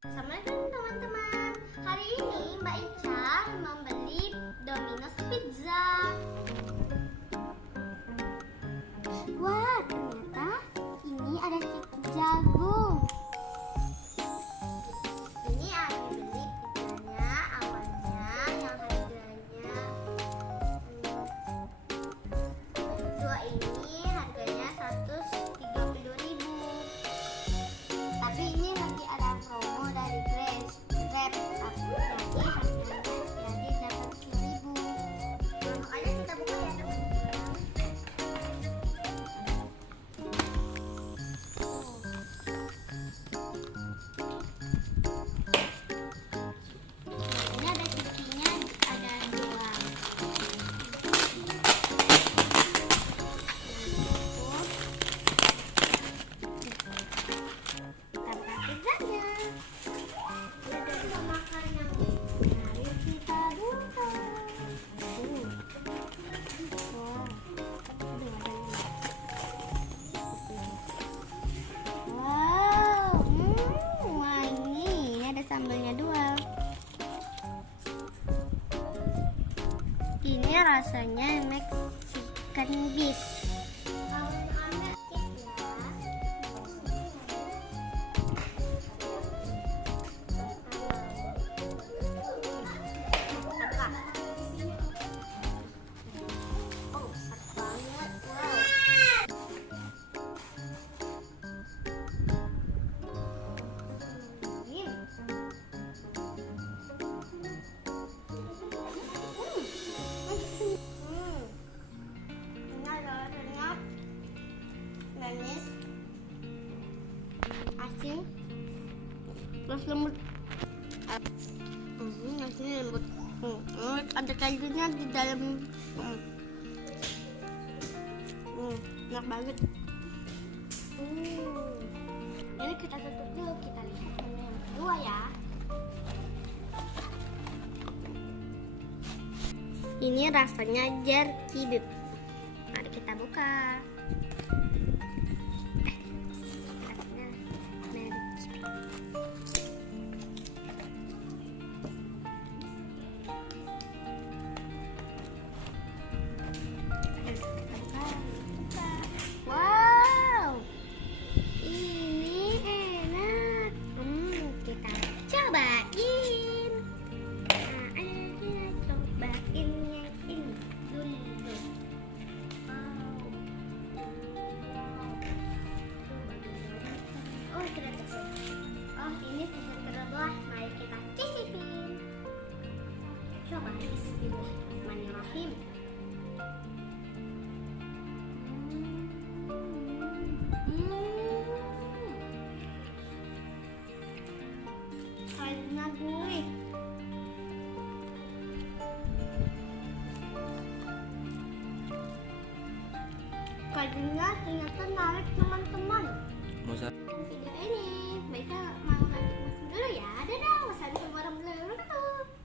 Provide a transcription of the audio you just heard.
Assalamualaikum teman-teman. Hari ini Mbak Ica membeli Domino's Pizza. Wah, ternyata ini ada chicken jagung. Ini aku beli pizzanya awalnya yang harganya dua ini harganya 130.000. Tapi ini lagi ada promo dari Grab, tapi harganya jadi 80.000. Langsung aja kita buka ya teman-teman. Ini ada cutinya, ada dua. Tanpa pizzanya. Ada dua makanan. Mari kita buka. Wow, wah ini ada sambalnya dua. Ini rasanya Mexican beef. Manis, asin, terus lembut. Asinnya lembut. Ada kaldunya di dalam. Enak banget. Ini kita tutup dulu, kita lihat menu yang kedua ya. Ini rasanya jerky beef. Mari kita buka. Wow, ini enak. Kita cobain. Ayo kita cobain yang ini dulu. Oh, kita pesen. Oh, ini pesen kedua. Mari kita cicipin. Coba bismillahirrahmanirrahim. Kaldunya gurih. Kaldunya ternyata narik teman-teman. Video ini, baiknya mau lanjut dulu ya. Dadah, wassalamualaikum warahmatullahi wabarakatuh.